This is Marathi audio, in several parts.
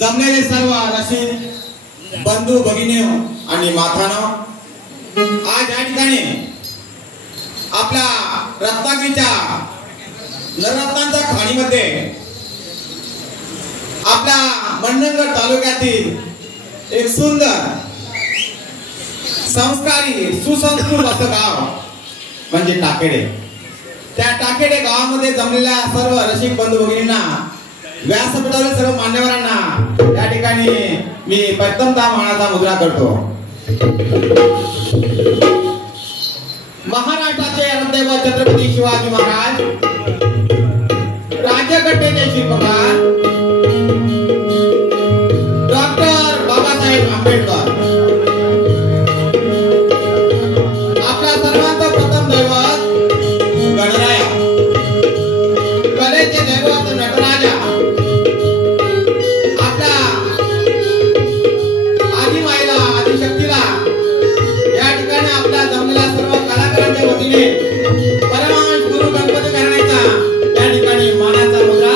जमलेले सर्व रसिक बंधू भगिनी आणि माथानो, आज या ठिकाणी आपल्या रत्नागिरीच्या नररत्नांच्या खाणीमध्ये आपल्या मंडणगड तालुक्यातील एक सुंदर संस्कारी सुसंस्कृत असं गाव म्हणजे टाकेडे. त्या टाकेडे गावामध्ये जमलेल्या सर्व रसिक बंधू भगिनींना, व्यासपीठावरील सर्व मान्यवरांना या ठिकाणी मी प्रथमतः मानाचा मुद्रा करतो. महाराष्ट्राचे आराध्य छत्रपती शिवाजी महाराज, राज्यघटनेचे शिल्पकार डॉक्टर बाबासाहेब आंबेडकर, आपल्या सर्वांचं प्रथम दैवत गणराया, कलेचे दैवत नटराजा, आपल्या आदिमाईला आदिशक्तीला या ठिकाणी आपल्या जमलेल्या सर्व कलाकारांच्या वतीने परमहंस गुरु गणपती घराण्याचा या ठिकाणी मानाचा मुद्रा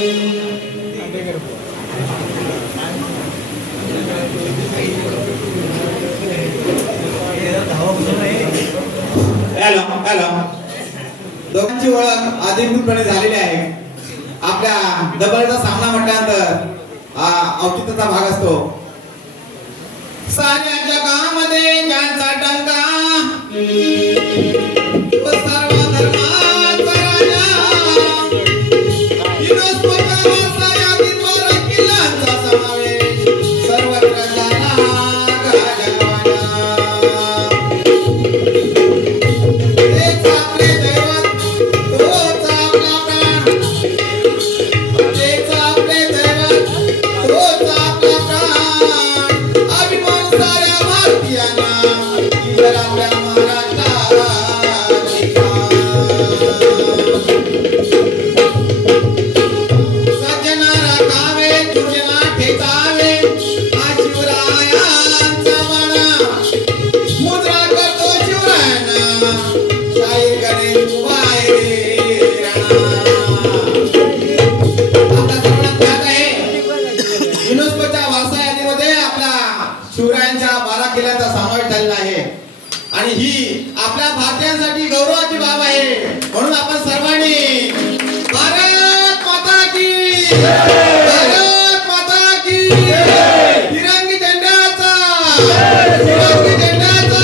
हॅलो हॅलो दोघांची ओळख अधिकृतपणे झालेली आहे. आपल्या दबरचा सामना म्हटल्यानंतर औचित्याचा भाग असतो. साऱ्या जगामध्ये ज्यांचा डंका सर्व धर्माचा राजा युनेस्कोच्या यादीत किल्ल्यांचा समावेश सर्वत्र झाला गाजवाजा. तेच आपले दैवत तोच आपला प्राण, तेच आपले दैवत तोच आपला प्राण. अभिमान साऱ्या भारतीयांना इतर आपल्या आणि ही आपल्या भारतीयांसाठी गौरवाची बाब आहे. म्हणून आपण सर्वांनी भारत माता की, भारत माता की, तिरंगी झेंड्याचा, तिरंगी झेंड्याचा,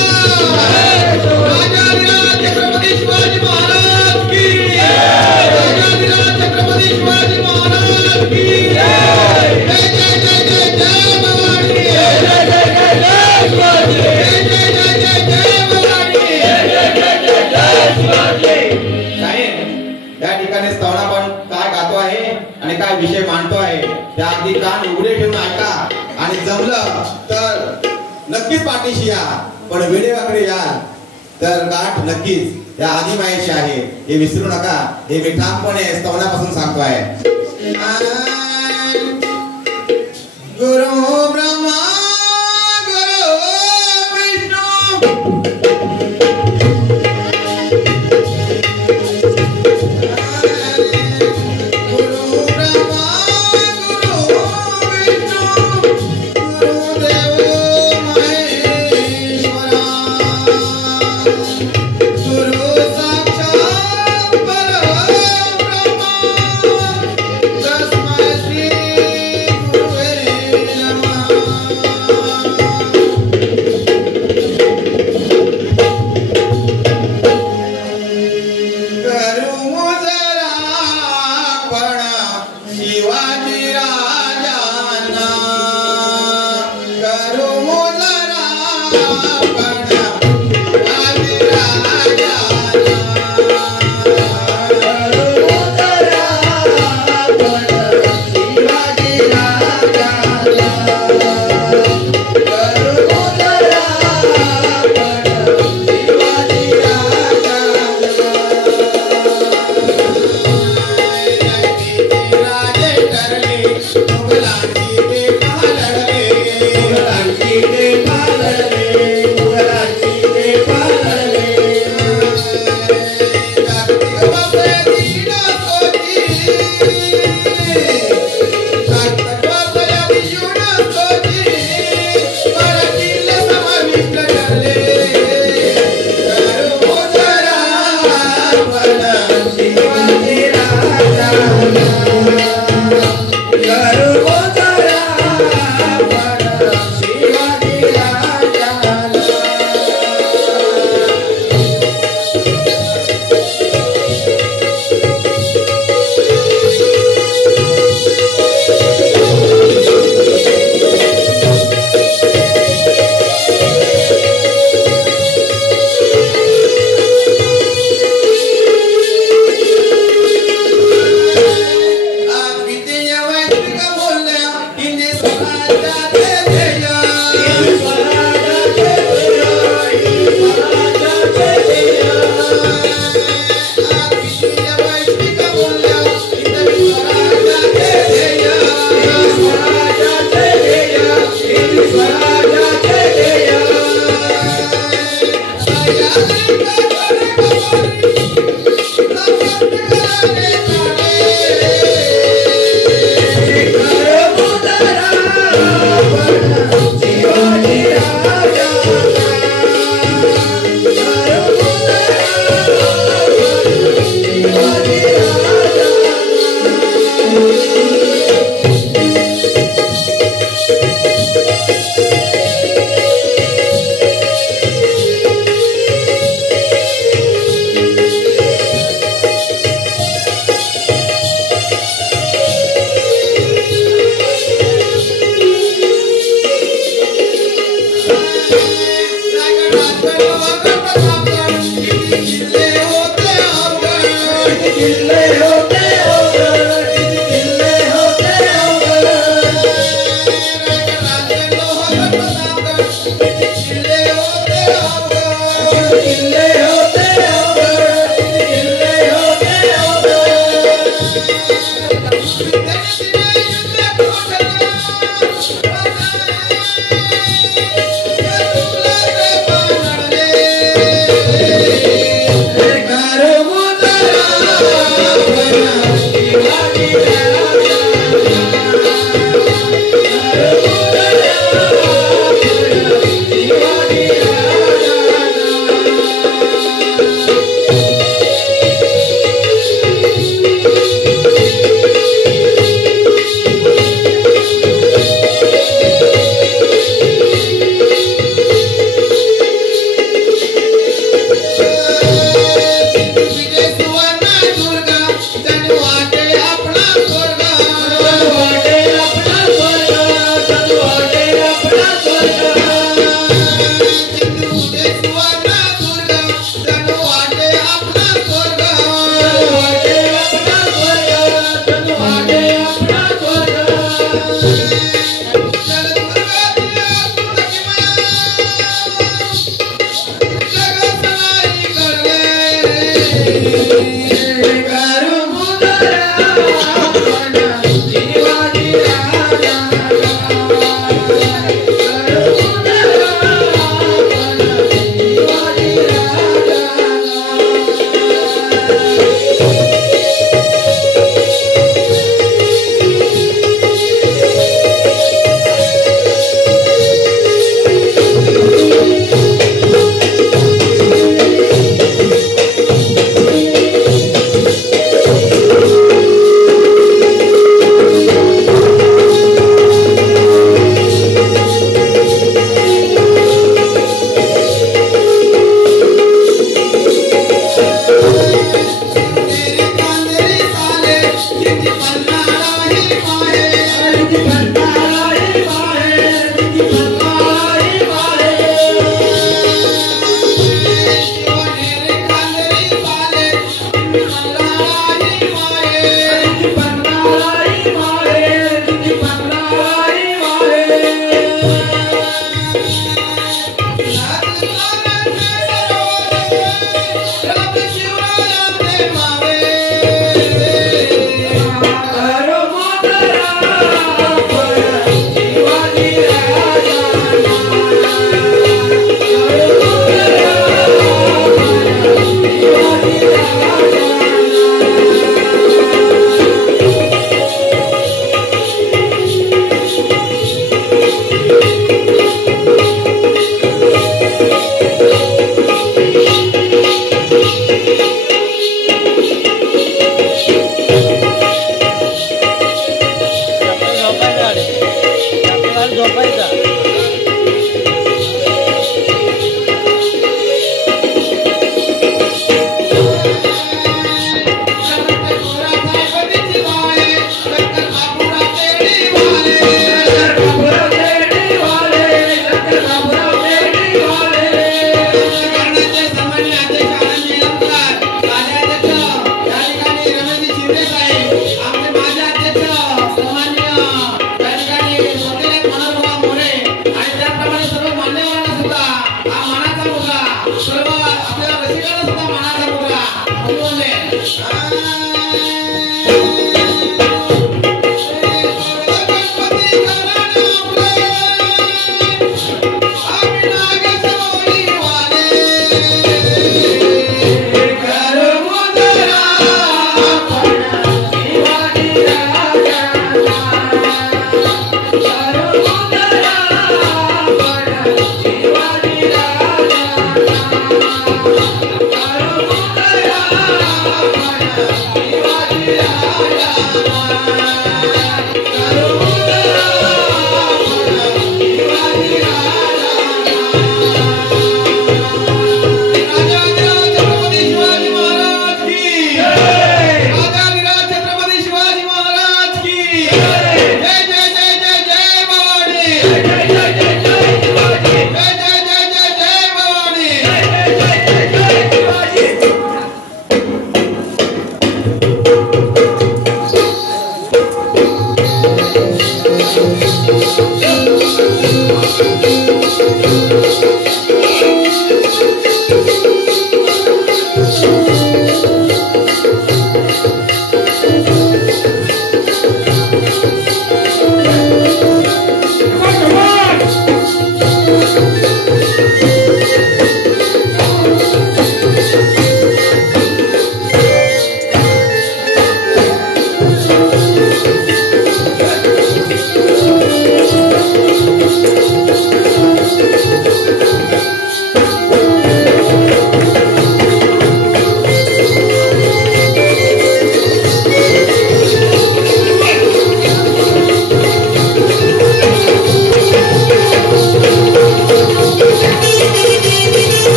राजाधिराज छत्रपती शिवाजी महाराज की, राजाधिराज छत्रपती शिवाजी महाराज की. जय जय जय जय जय भवानी, जय जय जय जय जय शिवाजी, जय जय जय जय जय या ठिकाणी स्तवना पण काय गातो आहे आणि काय विषय मांडतो आहे त्या अगदी कान उघडे ठेवून ऐका. आणि जमलं तर नक्कीच पाठीशी या, पण वेळेवाकडे याल तर गाठ नक्कीच या आदिमायेशी आहे हे विसरू नका. हे मी ठामपणे स्तवनापासून सांगतो आहे. गुरु ब्रह्मा गुरु विष्णू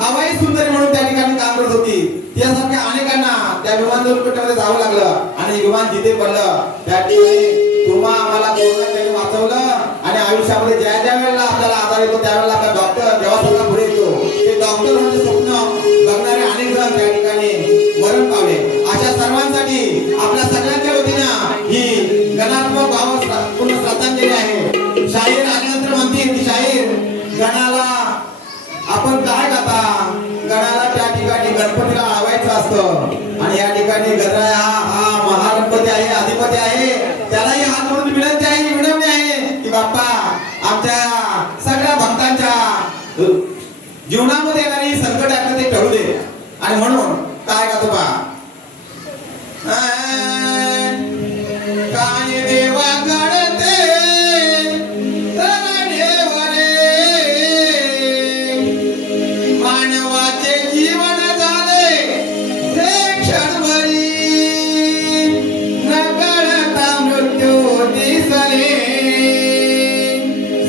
हवाई सुंदरी म्हणून त्या ठिकाणी काम करत होती. त्यासारख्या अनेकांना त्या विमान दुर्घटनेमध्ये जावं लागलं आणि विमान जिथे पडलं त्या ठिकाणी तुम्हा आम्हाला कोरोना वाचवलं आणि आयुष्यामध्ये ज्या ज्या वेळेला आपल्याला आजार येतो त्यावेळेला आपला डॉक्टर जेव्हा स्वतः पुढे येतो ते डॉक्टर म्हणजे स्वप्न बघणारे अनेक जण त्या ठिकाणी मरण पावले. अशा सर्वांसाठी आपल्या सगळ्यांच्या वतीनं ही गणात्मक भावपूर्ण श्रद्धांजली आहे. शाहीर आल्यानंतर म्हणतील की शाहीर गणाला आपण काय गाता, गणाला त्या ठिकाणी गणपतीला आवायचं असतं आणि या ठिकाणी गणराय हा महागणपती आहे, अधिपती आहे. त्यालाही हात जोडून विनंती आहे की बाप्पा आमच्या सगळ्या भक्तांच्या जीवनामध्ये येणारी संकट आहे ते टळू दे. आणि म्हणून काय गातो बा, काय देवा गणते मानवाचे जीवन झाले हे क्षणभरी नकळता मृत्यू दिसले.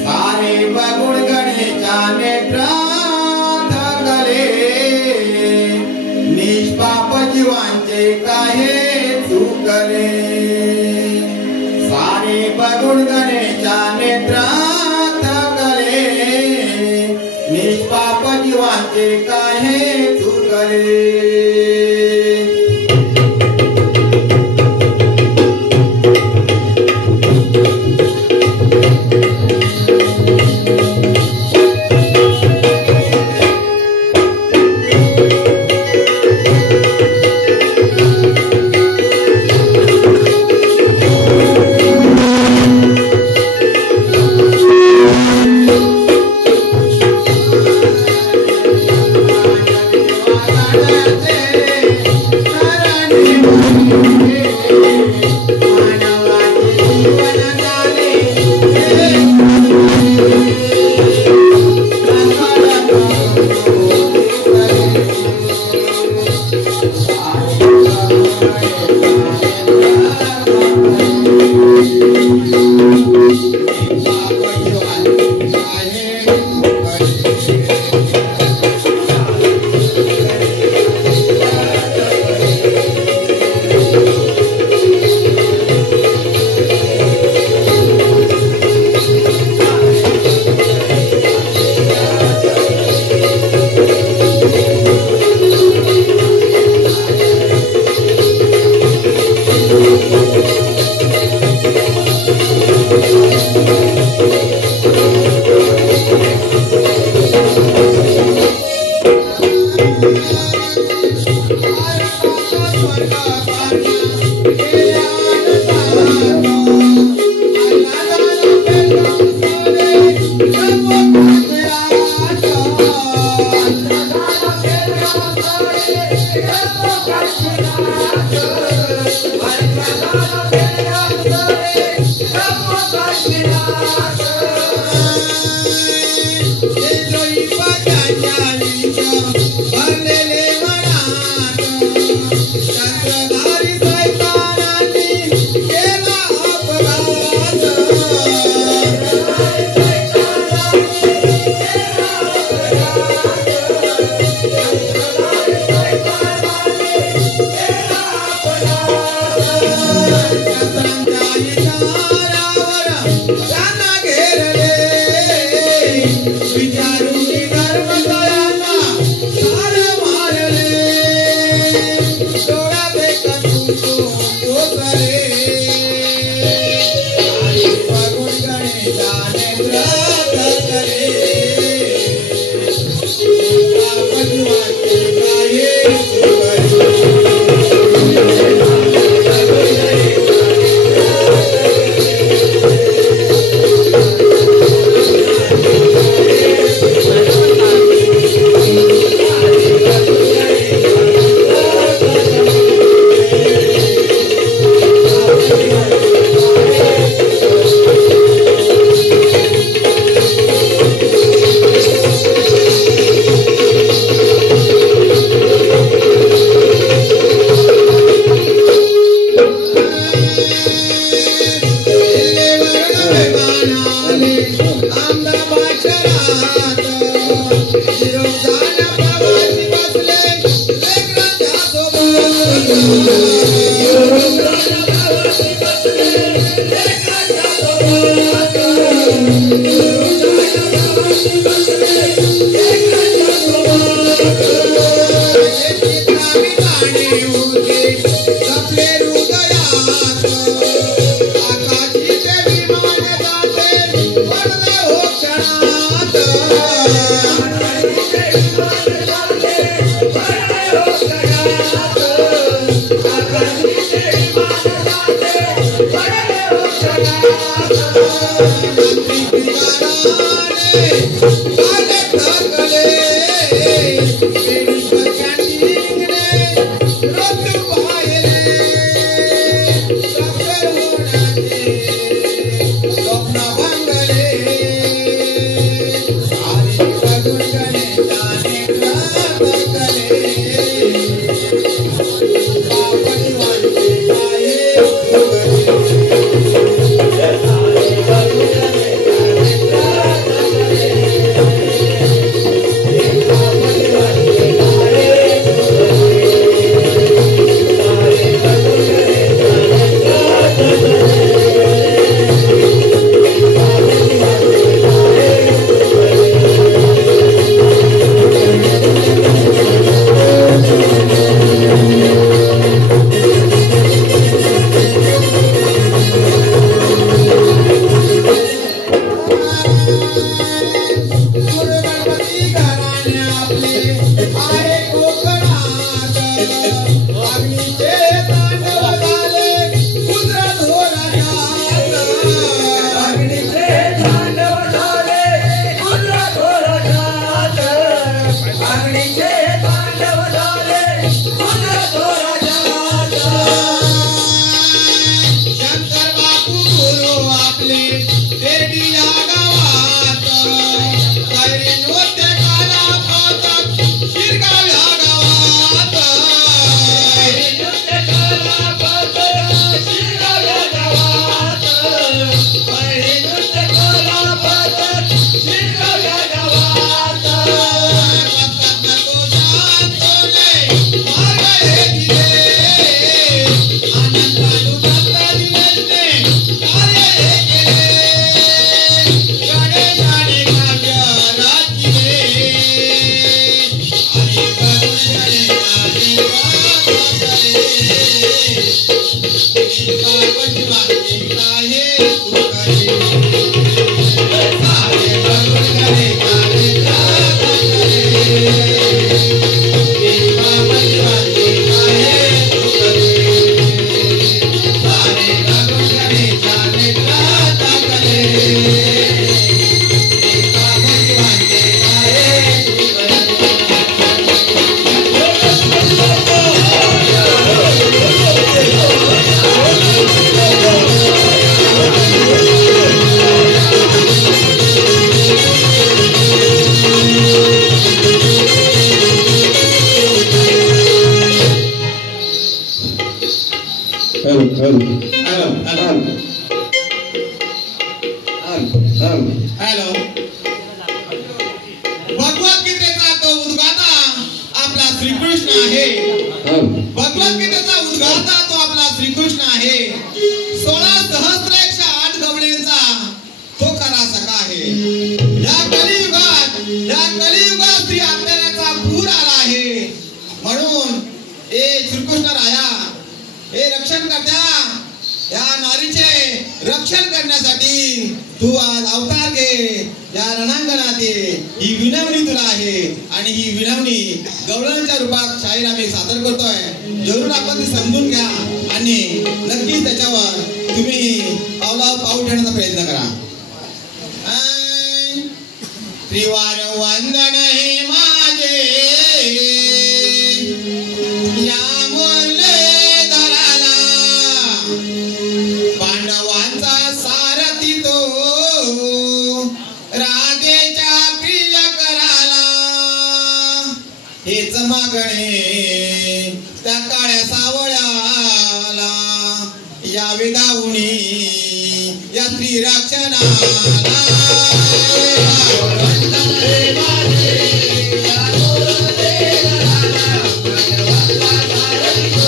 सारे बघून गणेशा नेत्रात गले निष्पाप जीवांचे काहे चुकले. सारे बघून गणेशा नेत्रात गले निष्पाप जीवांचे काहे चुकले. डोळा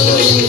Oh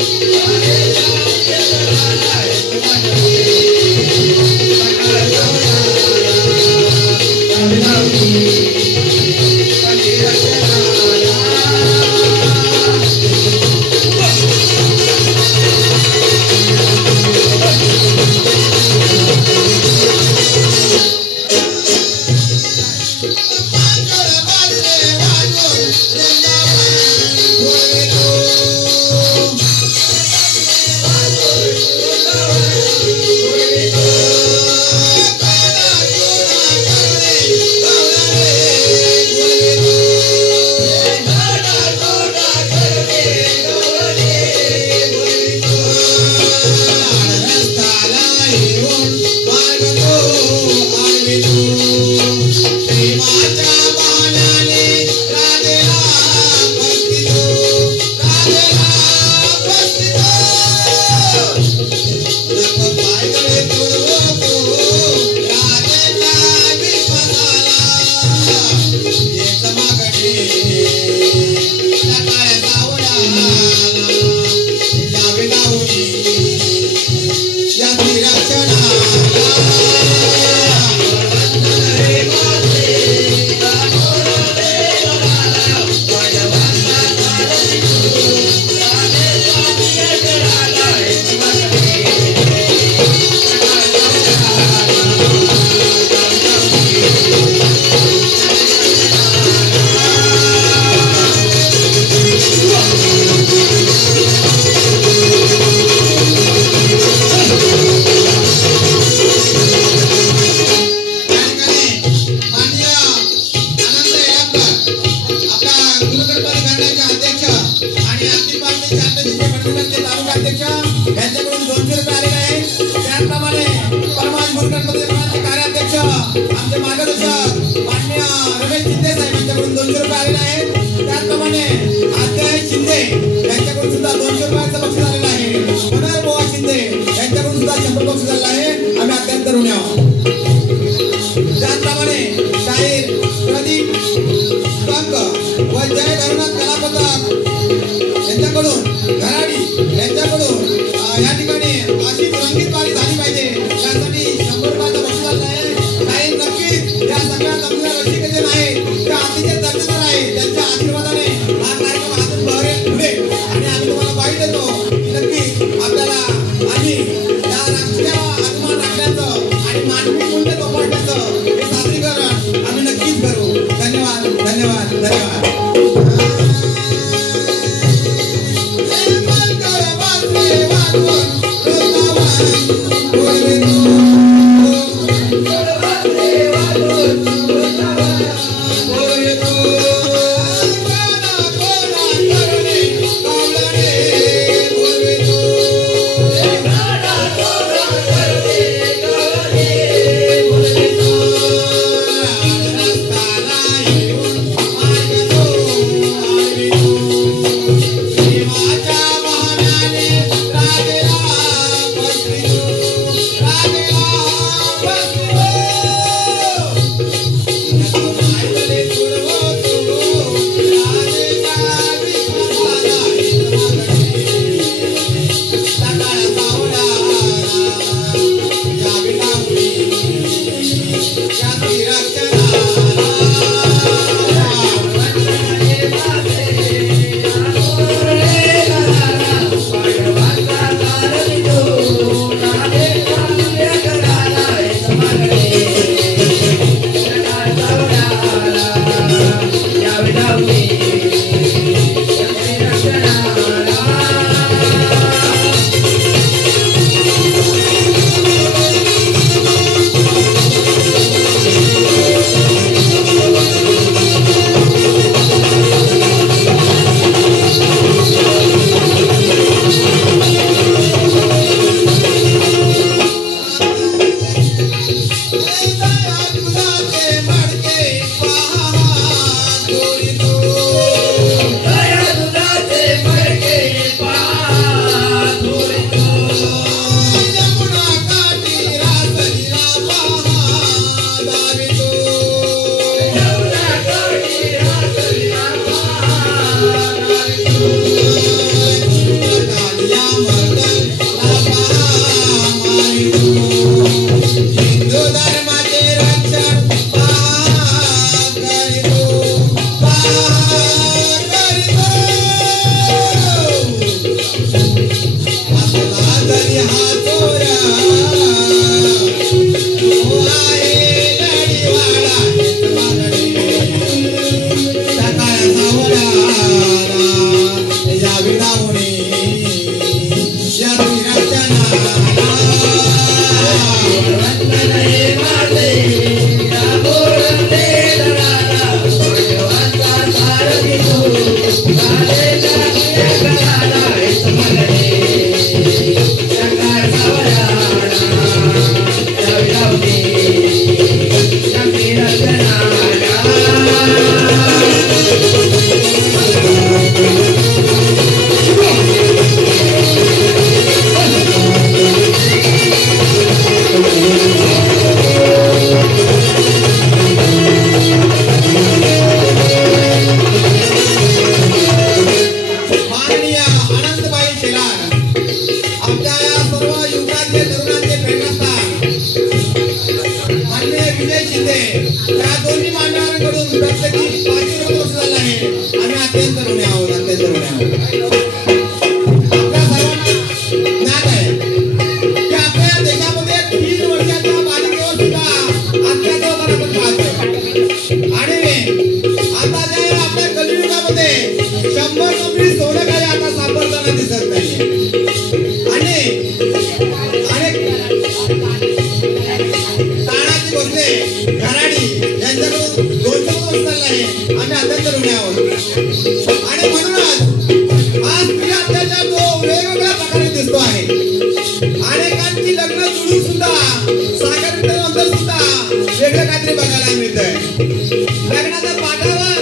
संघटनेचे तालुका अध्यक्ष यांच्याकडून 200 रुपये आलेले आहेत. त्याचप्रमाणे परमाश मुरकट मध्ये कार्याध्यक्ष आमचे मार्गदर्शक माननीय रमेश शिंदे साहेब यांच्याकडून 200 रुपये आलेले आहेत. त्याचप्रमाणे अजय शिंदे यांच्याकडून सुद्धा 200 रुपयाचं बक्षीस आलेलं आहे. मनोहर बुवा शिंदे यांच्याकडून सुद्धा 100 बक्षीस आलेलं आहे. आम्ही अत्यंत ऋणी आहोत. त्याचप्रमाणे शाहीर प्रदीप कंक व जय धरुनाथ कला पथक यांच्याकडून घराडी यांच्याकडून या ठिकाणी अशीच रंगीत वारी झाली पाहिजे यासाठी 100 रुपयाचं बक्षीस आलेलं आहे. काही नक्कीच या सगळ्या जमलेल्या रसिक जे आहेत त्या अतिशय दर्जेदार आहेत. त्यांच्या आशीर्वादाने हा कार्यक्रम अजून बहरेल पुढे आणि आम्ही तुम्हाला ग्वाही देतो की नक्की आपल्याला आम्ही या राष्ट्रीय अभिमान राखण्याचं आणि मानवी मूल्य जोपासण्याचं हे सादरीकरण आम्ही नक्कीच करू. धन्यवाद धन्यवाद धन्यवाद. आणि म्हणूनच आज स्त्री अत्याचार जो वेग मिळतंय. लग्नाच्या पाठावर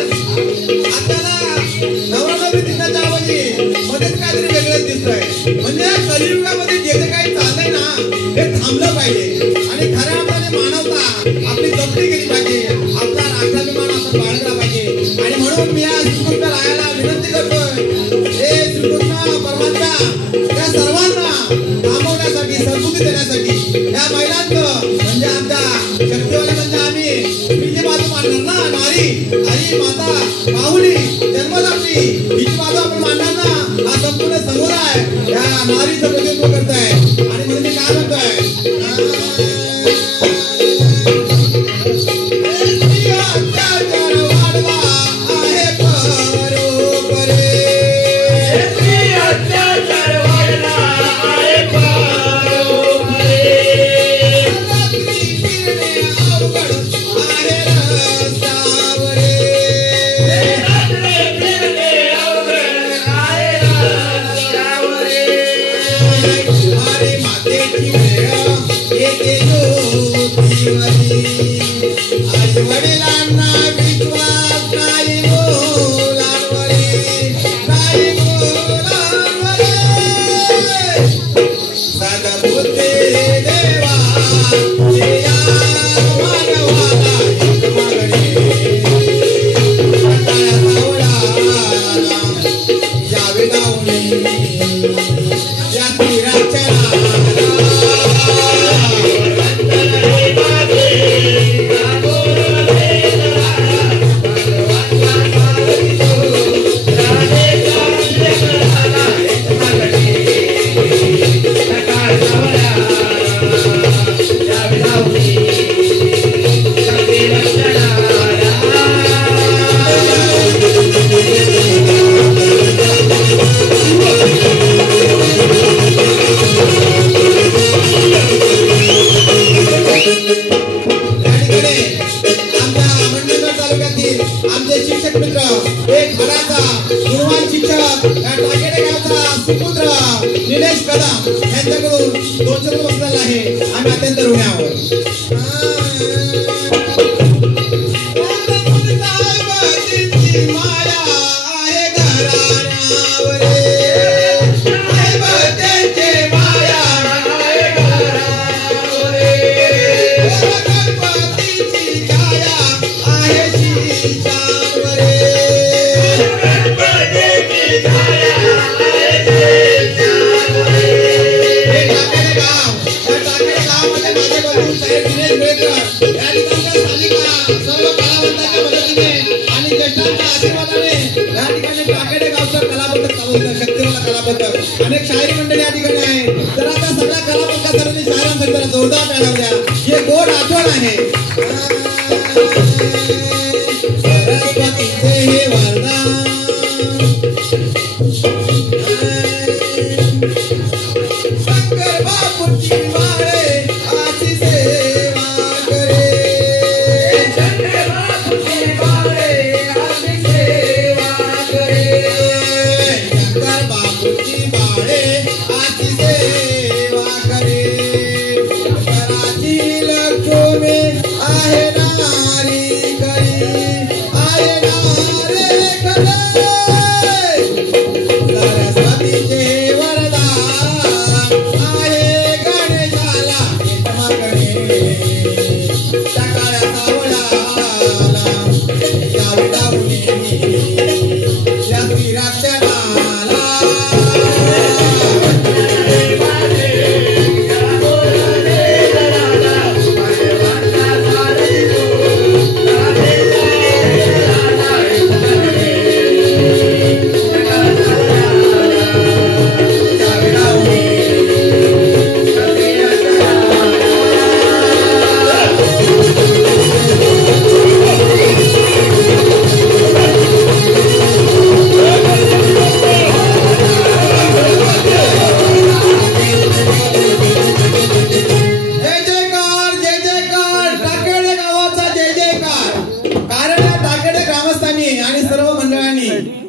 आपल्याला नवरा नवरी दिसण्याच्या ऐवजी मध्येच काहीतरी वेगळंच दिसतंय. म्हणजे कलियुगामध्ये जे जे काही चाललंय ना हे थांबलं पाहिजे आणि खऱ्या अर्थाने मानवता आपली जपली गेली पाहिजे. आपला राष्ट्राभिमान आपण बाळगला पाहिजे. आणि म्हणून मी या श्रीकृष्ण रायाला विनंती करतोय, हे श्रीकृष्ण परमात्मा या सर्वांना थांबवण्यासाठी, सद्बुद्धी देण्यासाठी या महिलांचं म्हणजे आमच्या शक्तीवाले म्हणजे आम्ही स्त्रीची बाजू मांडणार ना. नारी आई माता माऊली जन्मदात्री हिची बाजू आपण मांडणार ना. हा संपूर्ण समुदाय या नारीचं प्रतिनिधित्व करताय. आणि म्हणून मी काय म्हणतोय, अनेक शायरी मंडळी या ठिकाणी आहे. तर आता सगळ्या कलापथकांनी शायरांसाठी जरा जोरदार टाळ्या द्या. हे गोड आठवण आहे. सरस्वतीचे हे वरदान शंकर बापूची माळे आशी सेवा करे. शंकर बापूची माळे आशी सेवा करे. शंकर बापूची माळे आशी सेवा करे. कराची लक्ष्मी आहे नारी खरी, आहे नारे खरे. सरस्वतीचे वरदान आहे गणेशाला मागणे. सकाळच्या सावळाला यावी लावणी या श्रीराक्षणाला.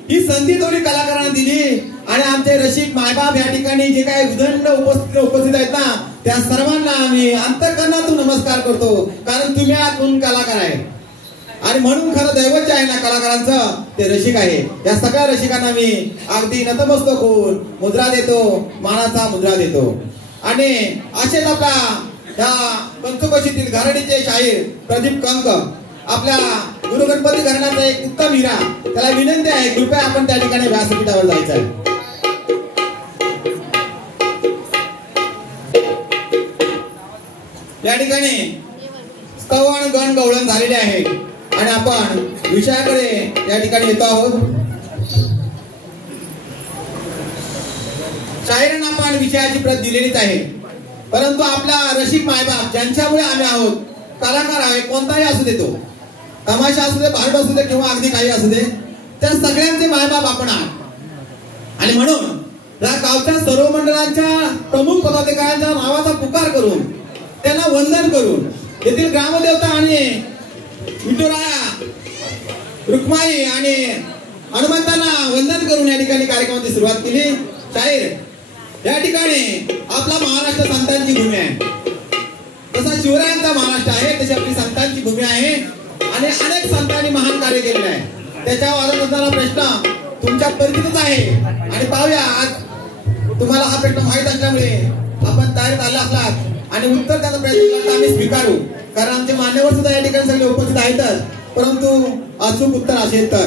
ही संधी दोन्ही कलाकारांना दिली. आणि आमचे रसिक मायबाप या ठिकाणी जे काही उदंड उपस्थित आहेत ना, त्या सर्वांना आम्ही अंतःकरणातून नमस्कार करतो. कारण तुम्ही आतून कलाकार आहे. आणि म्हणून खरं दैवत जे आहे ना कलाकारांचं ते रसिक आहे. या सगळ्या रसिकांना मी अगदी नतमस्तक होऊन मुद्रा देतो, मानाचा मुद्रा देतो. आणि असेच आपला या पंचकोशीतील घराणीचे शाहीर प्रदीप कंक आपल्या गुरु गणपती घराण्याचा एक उत्तम हिरा, त्याला विनंती आहे कृपया आपण त्या ठिकाणी व्यासपीठावर जायचं आहे. या ठिकाणी स्तवन गण गवळण झालेले आहे आणि आपण विषयाकडे या ठिकाणी येतो आहोत. शाहिरांना आपण विषयाची प्रत दिलेलीच आहे, परंतु आपला रसिक मायबाप ज्यांच्यामुळे आम्ही आहोत, कलाकार आहे कोणताही असू दे, तो तमाशा असू दे, भारत असू दे किंवा अगदी काही असू दे, त्या सगळ्यांचे मायबाप आपण आहात. आणि म्हणून या गावच्या सर्व मंडळांच्या प्रमुख पदाधिकाऱ्यांच्या नावाचा पुकार करून त्यांना वंदन करून येथील ग्रामदेवता आणि विठुराया, रुक्माई आणि हनुमंतांना वंदन करून या ठिकाणी कार्यक्रमाची सुरुवात केली. शाहीर या ठिकाणी आपला महाराष्ट्र संतांची भूमी आहे, तसा शिवरायांचा महाराष्ट्र आहे तशी आपली संतांची भूमी आहे आणि अनेक संतांनी महान कार्य केलेले आहे. त्याच्यावर असणारा प्रश्न तुमच्या परिचितच आहे आणि पाहूया आज तुम्हाला हा प्रश्न माहीत असल्यामुळे आपण तयारीत आला असलात आणि उत्तर त्याचा प्रयत्न करता आम्ही स्वीकारू, कारण आमचे मान्यवर सुद्धा या ठिकाणी सगळे उपस्थित आहेतच, परंतु अचूक उत्तर असेल तर,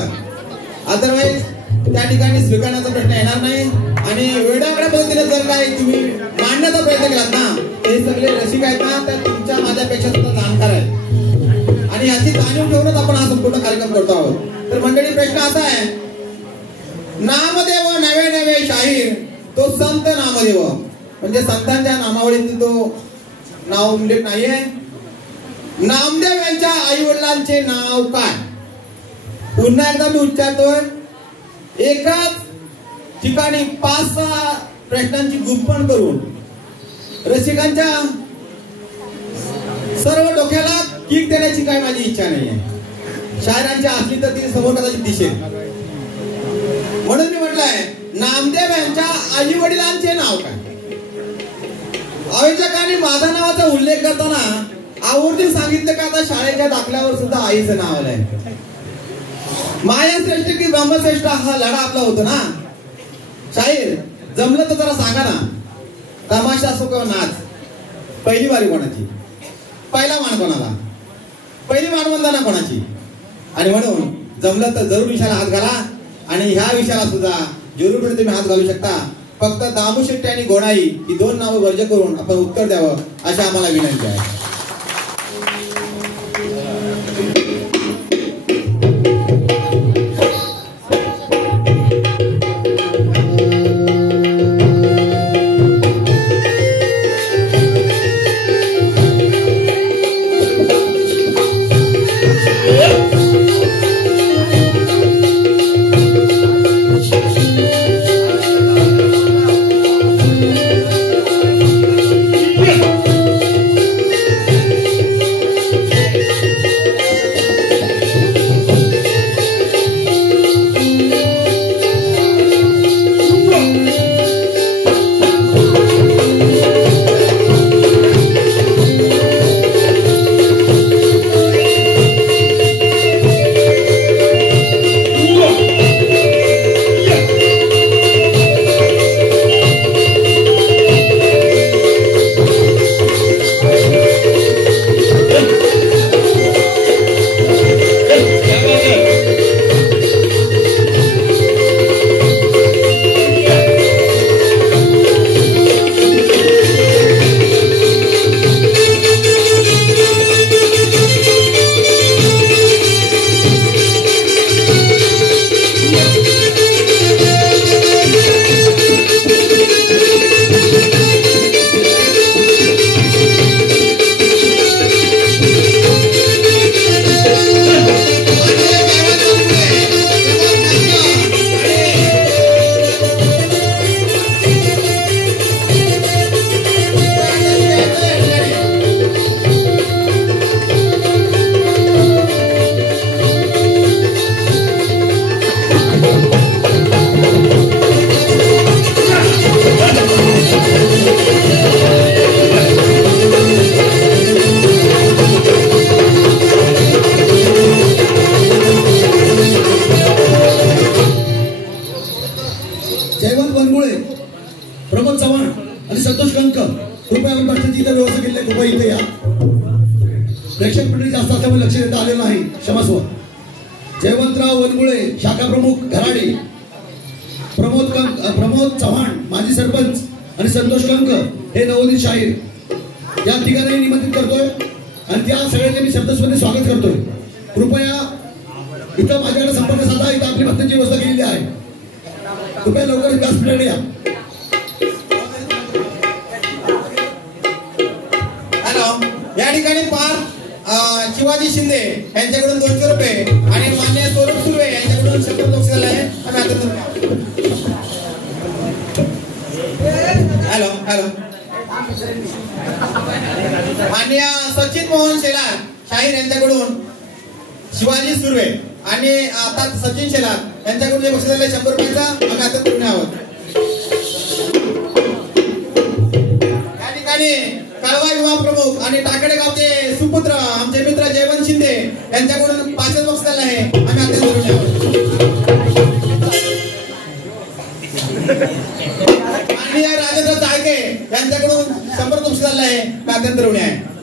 अदरवाईज त्या ठिकाणी स्वीकारण्याचा प्रश्न येणार नाही. आणि वेगळ्या पद्धतीने जर काही तुम्ही मांडण्याचा प्रयत्न केलात ना, हे सगळे रसिक आहेत ना, तर तुमच्या माझ्यापेक्षा सुद्धा जाणकार आहेत आणि याची जाणीव ठेवूनच आपण हा संपूर्ण कार्यक्रम करतो आहोत. तर मंडळी प्रश्न असा आहे, नामदेव नवे नवे शाहीर तो संत नामदेव, म्हणजे संतांच्या नामावळीतील तो नाव उल्लेख नाहीये. नामदेव यांच्या आई वडिलांचे नाव काय? पुन्हा एकदा मी उच्चारतोय, एकाच ठिकाणी 5-6 प्रश्नांची गुंफण करून रसिकांच्या सर्व डोक्याला किक देण्याची काय माझी इच्छा नाहीये. शायरांची असली तर ती समोर कदाचित दिसेल, म्हणून मी म्हटलंय नामदेव यांच्या आई वडिलांचे नाव काय. आयोजकांनी माझ्या नावाचा उल्लेख करताना आवर्जून सांगितलं का आता शाळेच्या दाखल्यावर सुद्धा आईचं नाव आलंय. माया श्रेष्ठ की ब्रह्मश्रेष्ठ हा लढा आपला होतो ना. शाहीर जमलं तर जरा सांगा ना, तमाशा असो किंवा नाच, पहिली वारी कोणाची, पहिला मान कोणाला, पहिली मानवंदना कोणाची. आणि म्हणून जमलं तर जरूर विषयाला हात घाला आणि ह्या विषयाला सुद्धा जरूर तुम्ही हात घालू शकता. फक्त दामू शेट्टी आणि गोणाई ही 2 नावं वर्ज करून आपण उत्तर द्यावं अशी आम्हाला विनंती आहे. आणि संतोष कंक कृपया आपण बसण्याची इतर व्यवस्था केली आहे, कृपया इथे या. प्रेक्षक मंडळी जास्त असल्यामुळे लक्ष देता आले नाही, क्षमस्व. जयवंतराव वनगुळे शाखा प्रमुख घराडे, प्रमोद चव्हाण माजी सरपंच आणि संतोष कंक हे नवोदित शाहीर या ठिकाणी निमंत्रित करतोय आणि त्या सगळ्यांचे मी शब्दस्वरूपी स्वागत करतोय. कृपया इथं माझ्याकडे संपर्क साधा, इथं आपली भक्तांची व्यवस्था केलेली आहे. कृपया लवकर व्यासपीठाकडे या. हॅलो, या ठिकाणी शिवाजी शिंदे यांच्याकडून 200 रुपये आणि मान्य स्वरूप सुर्वे यांच्याकडून 100 बक्षीस आहे. हॅलो हॅलो, मान्य सचिन मोहन शेलार शाहीर यांच्याकडून शिवाजी सुर्वे आणि आता सचिन शेलार यांच्याकडून जे बक्षीस झाले 100 रुपयाचा आम्ही आता पूर्ण आहोत. या ठिकाणी कळवा युवा प्रमुख आणि टाकडे गावचे सुपुत्र आमचे मित्र जयवंत शिंदे यांच्याकडून 5 बक्षीस झाले आहे, आम्ही आता पूर्ण आहोत. आणि राजेंद्र जाळके यांच्याकडून 100 बक्षीस झाले आहे, कागद रवणे आहे.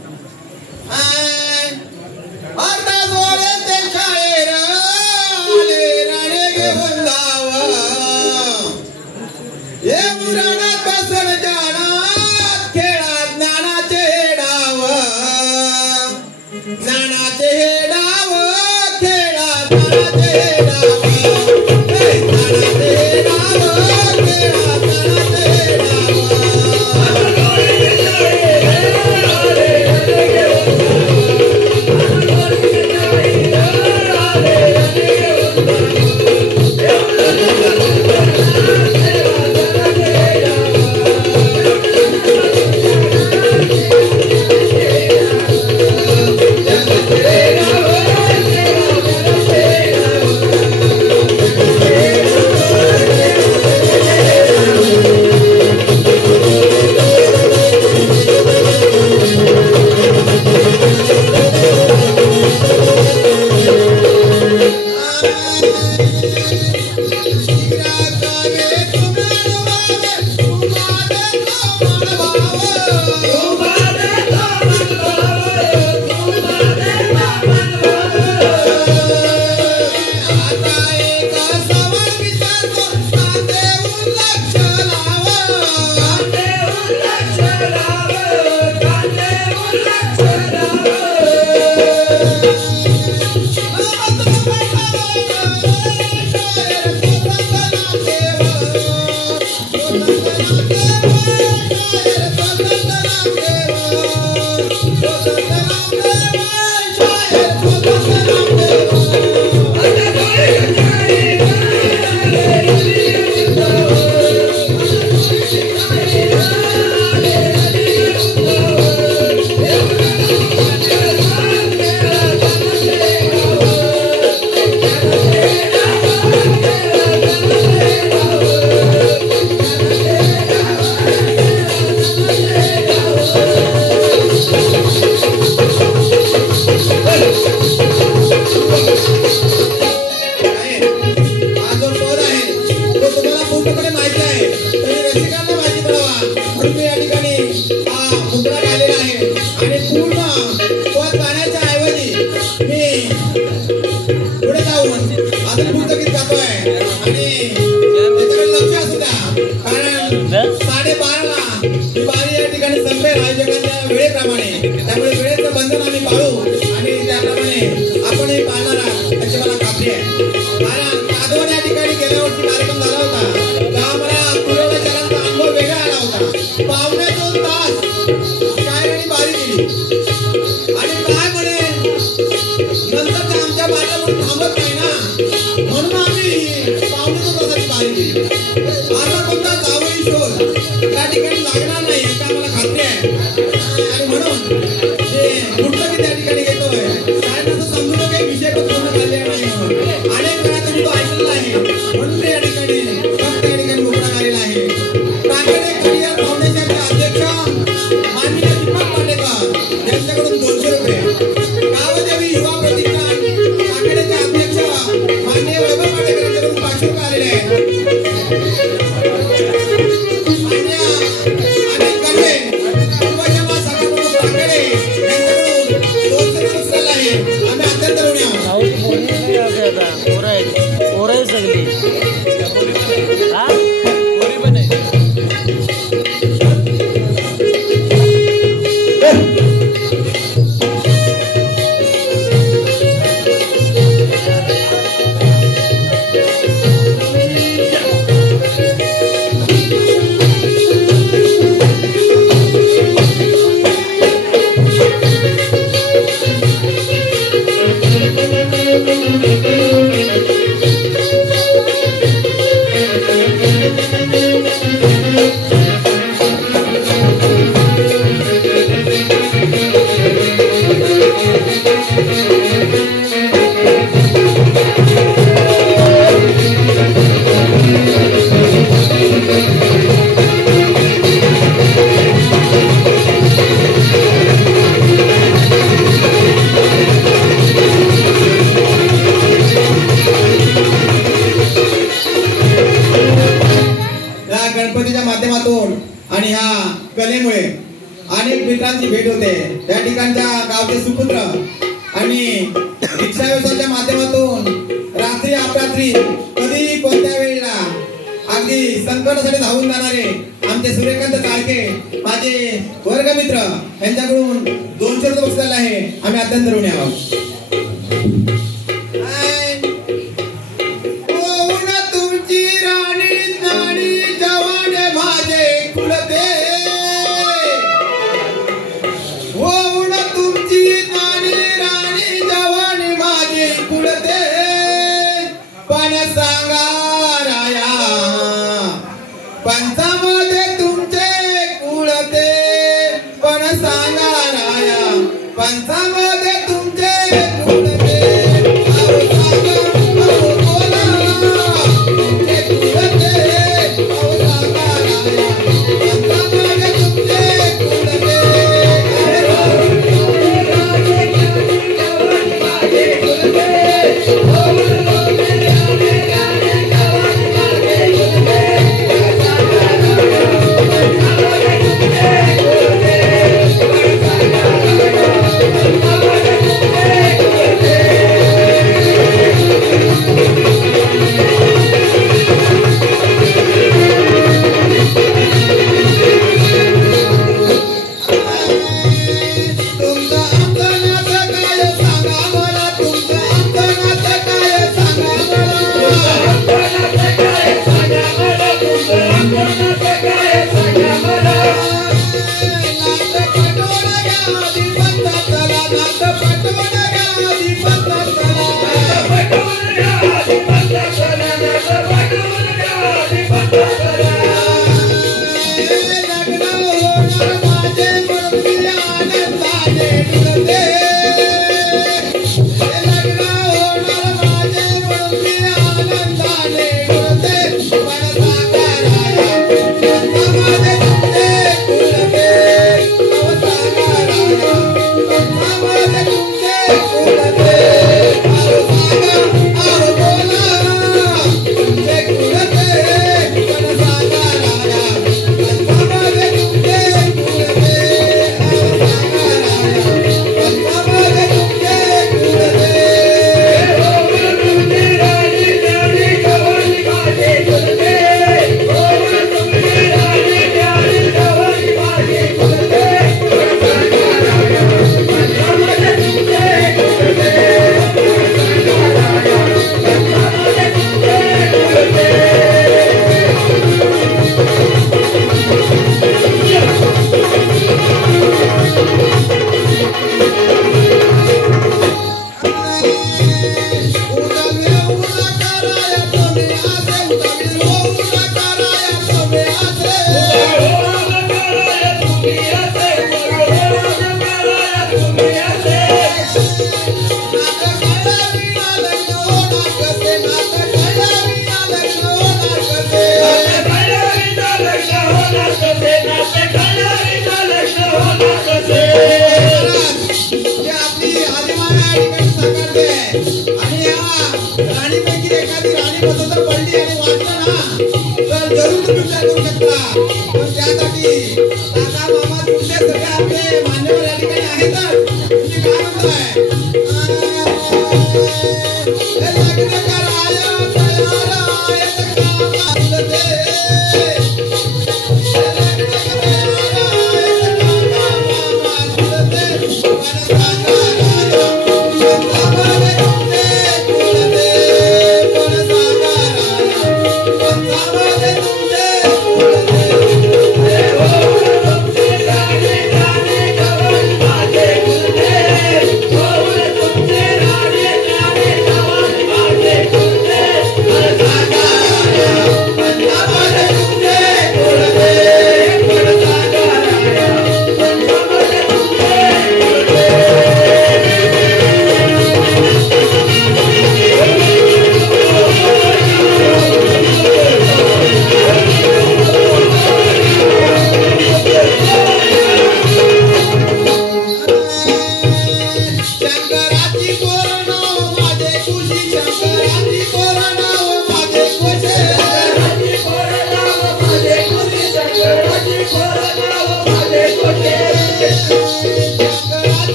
कलेमुळे अनेक मित्रांची भेट होते. त्या ठिकाणच्या गावचे सुपुत्र आणि रिक्षा व्यवसायाच्या माध्यमातून रात्री अपरात्री कधी कोणत्या वेळेला अगदी संकटासाठी धावून जाणारे आमचे सूर्यकांत काळके माझे वर्गमित्र यांच्याकडून 200 रुपये बक्षीस झाले आहे. आम्ही अत्यंत ऋणी आहोत. तुमची राणी राणी जवान माझे कुलते होऊन तुमची राणी राणी जवान माझे कुलते पण सांगा राया पंचामध्ये तुमचे कुलते पण सांगा राया पंचामध्ये तुमचे कुलते राणीपैकी एखादी राणी पसंत पडली आणि वाटलं ना तर जरूर तुम्ही विचार करू शकता. पण त्यासाठी काका मामा तुमचे सगळे आपले मान्यवर या ठिकाणी आहेतच. तुम्ही काय म्हणताय? लग्न कराया तयार आहेत काका तुझे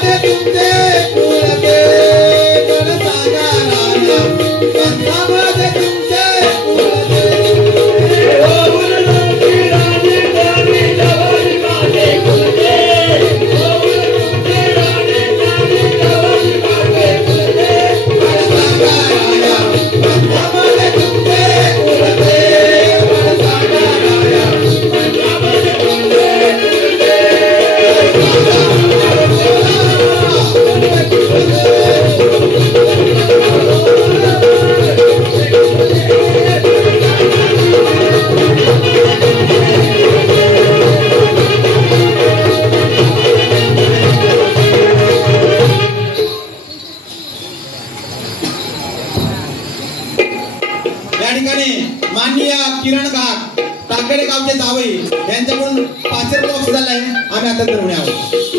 पंथामध्ये तुमचे कुलते कोण सांगा राजा पंथामध्ये तुमचे कुलते या ठिकाणी माननीय किरण घाट टाकेडे गावचे जावई यांच्याकडून 500 रुपये बक्षीस झाले आहे. आम्ही आता धरून आहोत.